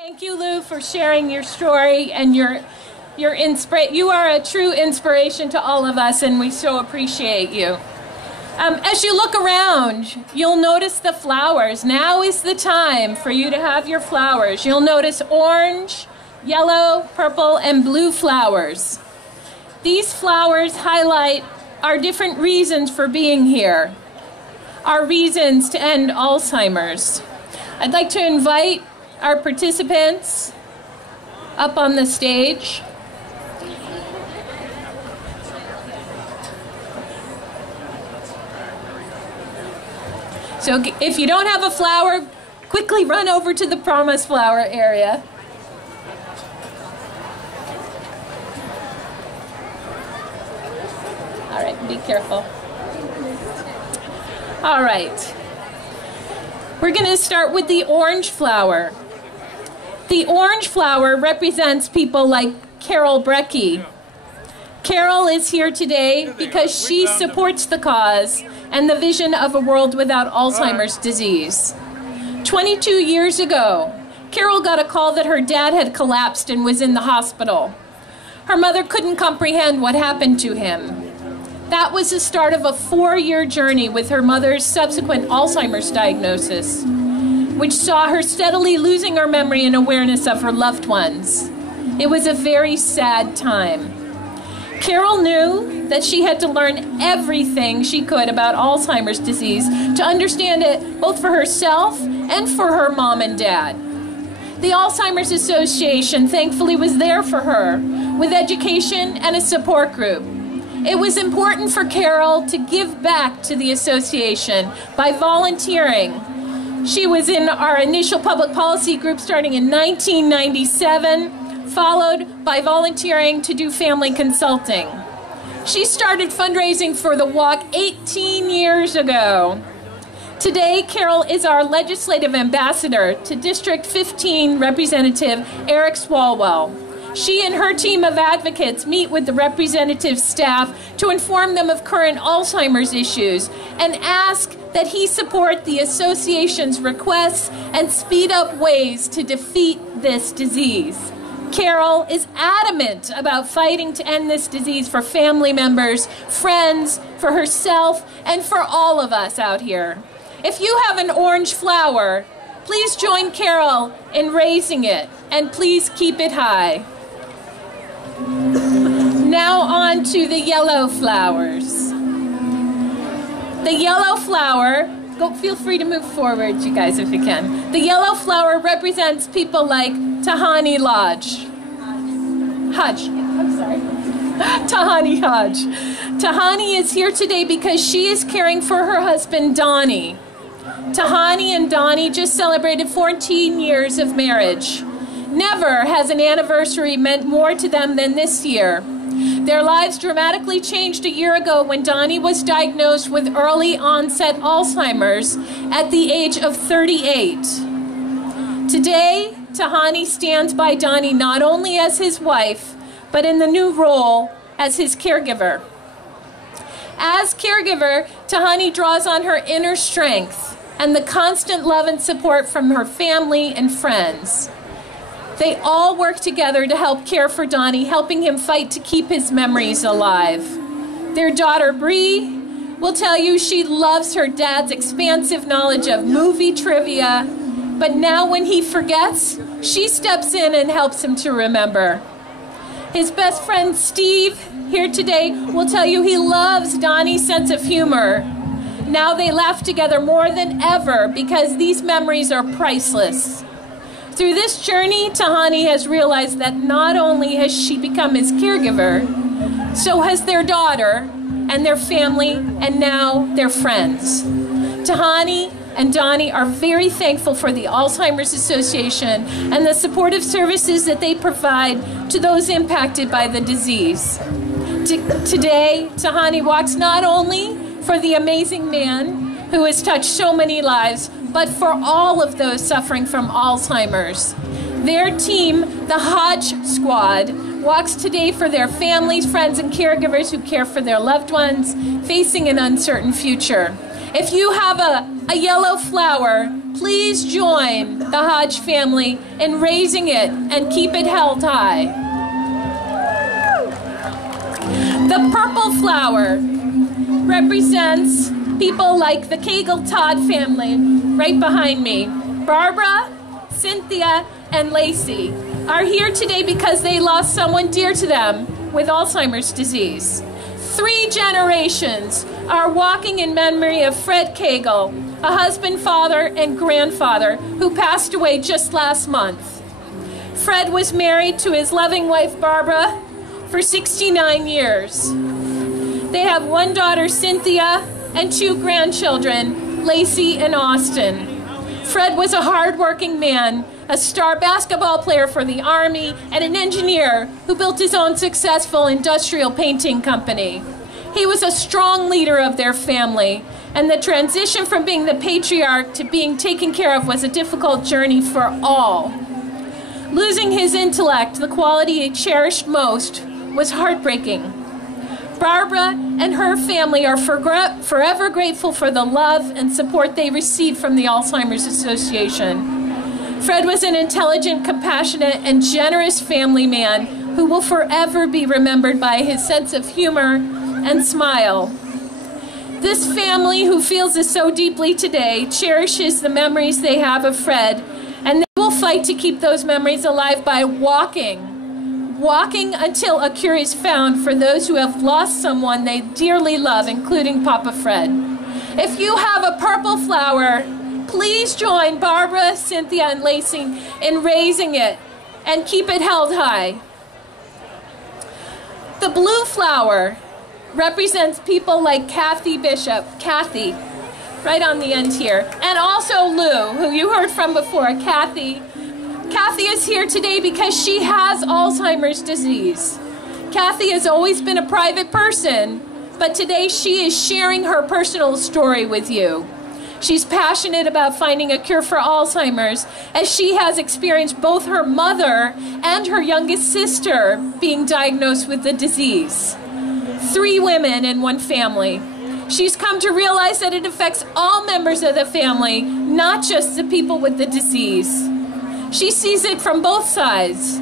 Thank you, Lou, for sharing your story and you are a true inspiration to all of us, and we so appreciate you. As you look around, you'll notice the flowers. Now is the time for you to have your flowers. You'll notice orange, yellow, purple, and blue flowers. These flowers highlight our different reasons for being here, our reasons to end Alzheimer's. I'd like to invite our participants up on the stage. So if you don't have a flower, quickly run over to the promise flower area. All right, be careful. All right. We're going to start with the orange flower. The orange flower represents people like Carol Brecky. Carol is here today because she supports the cause and the vision of a world without Alzheimer's disease. 22 years ago, Carol got a call that her dad had collapsed and was in the hospital. Her mother couldn't comprehend what happened to him. That was the start of a 4-year journey with her mother's subsequent Alzheimer's diagnosis, which saw her steadily losing her memory and awareness of her loved ones. It was a very sad time. Carol knew that she had to learn everything she could about Alzheimer's disease to understand it both for herself and for her mom and dad. The Alzheimer's Association thankfully was there for her with education and a support group. It was important for Carol to give back to the association by volunteering. She was in our initial public policy group starting in 1997, followed by volunteering to do family consulting. She started fundraising for the walk 18 years ago. Today, Carol is our legislative ambassador to District 15 Representative Eric Swalwell. She and her team of advocates meet with the representative staff to inform them of current Alzheimer's issues and ask that he support the association's requests and speed up ways to defeat this disease. Carol is adamant about fighting to end this disease for family members, friends, for herself, and for all of us out here. If you have an orange flower, please join Carol in raising it, and please keep it high. Now on to the yellow flowers. The yellow flower, feel free to move forward, you guys, if you can. The yellow flower represents people like Tahani Hodge. I'm sorry. Tahani Hodge. Tahani is here today because she is caring for her husband, Donnie. Tahani and Donnie just celebrated 14 years of marriage. Never has an anniversary meant more to them than this year. Their lives dramatically changed a year ago when Donnie was diagnosed with early onset Alzheimer's at the age of 38. Today, Tahani stands by Donnie not only as his wife, but in the new role as his caregiver. As caregiver, Tahani draws on her inner strength and the constant love and support from her family and friends. They all work together to help care for Donnie, helping him fight to keep his memories alive. Their daughter, Bree, will tell you she loves her dad's expansive knowledge of movie trivia, but now when he forgets, she steps in and helps him to remember. His best friend, Steve, here today, will tell you he loves Donnie's sense of humor. Now they laugh together more than ever because these memories are priceless. Through this journey, Tahani has realized that not only has she become his caregiver, so has their daughter and their family and now their friends. Tahani and Donnie are very thankful for the Alzheimer's Association and the supportive services that they provide to those impacted by the disease. Today, Tahani walks not only for the amazing man who has touched so many lives, but for all of those suffering from Alzheimer's. Their team, the Hodge Squad, walks today for their families, friends, and caregivers who care for their loved ones facing an uncertain future. If you have a a yellow flower, please join the Hodge family in raising it and keep it held high. The purple flower represents people like the Cagle-Todd family right behind me. Barbara, Cynthia, and Lacey are here today because they lost someone dear to them with Alzheimer's disease. 3 generations are walking in memory of Fred Cagle, a husband, father, and grandfather who passed away just last month. Fred was married to his loving wife, Barbara, for 69 years. They have 1 daughter, Cynthia, and 2 grandchildren, Lacey and Austin. Fred was a hard-working man, a star basketball player for the Army, and an engineer who built his own successful industrial painting company. He was a strong leader of their family, and the transition from being the patriarch to being taken care of was a difficult journey for all. Losing his intellect, the quality he cherished most, was heartbreaking. Barbara and her family are forever grateful for the love and support they received from the Alzheimer's Association. Fred was an intelligent, compassionate, and generous family man who will forever be remembered by his sense of humor and smile. This family, who feels this so deeply today, cherishes the memories they have of Fred, and they will fight to keep those memories alive by walking until a cure is found for those who have lost someone they dearly love, including Papa Fred. If you have a purple flower, please join Barbara, Cynthia, and Lacey in raising it and keep it held high. The blue flower represents people like Kathy Bishop, Kathy, right on the end here, and also Lou, who you heard from before, Kathy. Kathy is here today because she has Alzheimer's disease. Kathy has always been a private person, but today she is sharing her personal story with you. She's passionate about finding a cure for Alzheimer's, as she has experienced both her mother and her youngest sister being diagnosed with the disease. 3 women in one family. She's come to realize that it affects all members of the family, not just the people with the disease. She sees it from both sides.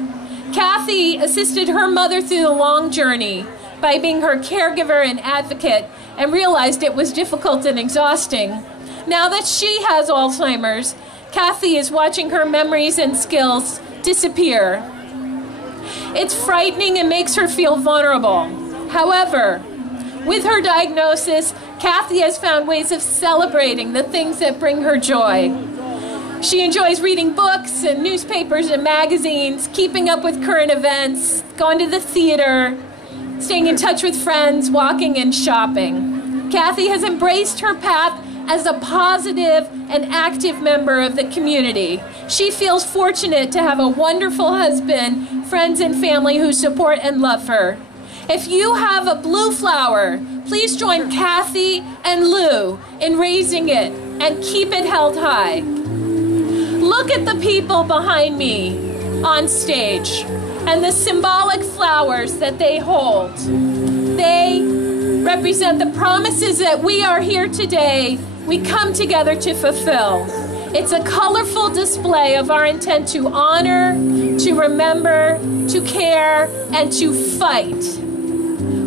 Kathy assisted her mother through the long journey by being her caregiver and advocate, and realized it was difficult and exhausting. Now that she has Alzheimer's, Kathy is watching her memories and skills disappear. It's frightening and makes her feel vulnerable. However, with her diagnosis, Kathy has found ways of celebrating the things that bring her joy. She enjoys reading books and newspapers and magazines, keeping up with current events, going to the theater, staying in touch with friends, walking and shopping. Kathy has embraced her path as a positive and active member of the community. She feels fortunate to have a wonderful husband, friends, and family who support and love her. If you have a blue flower, please join Kathy and Lou in raising it and keep it held high. Look at the people behind me on stage and the symbolic flowers that they hold. They represent the promises that we are here today, we come together to fulfill. It's a colorful display of our intent to honor, to remember, to care, and to fight.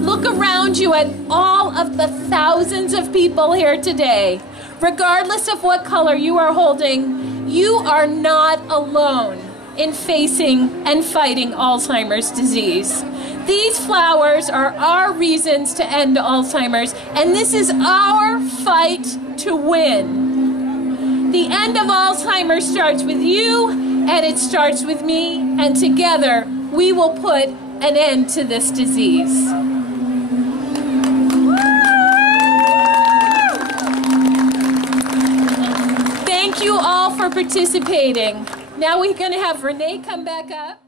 Look around you at all of the thousands of people here today. Regardless of what color you are holding, you are not alone in facing and fighting Alzheimer's disease. These flowers are our reasons to end Alzheimer's, and this is our fight to win. The end of Alzheimer's starts with you, and it starts with me, and together we will put an end to this disease. Thank you all for participating. Now we're going to have Renee come back up.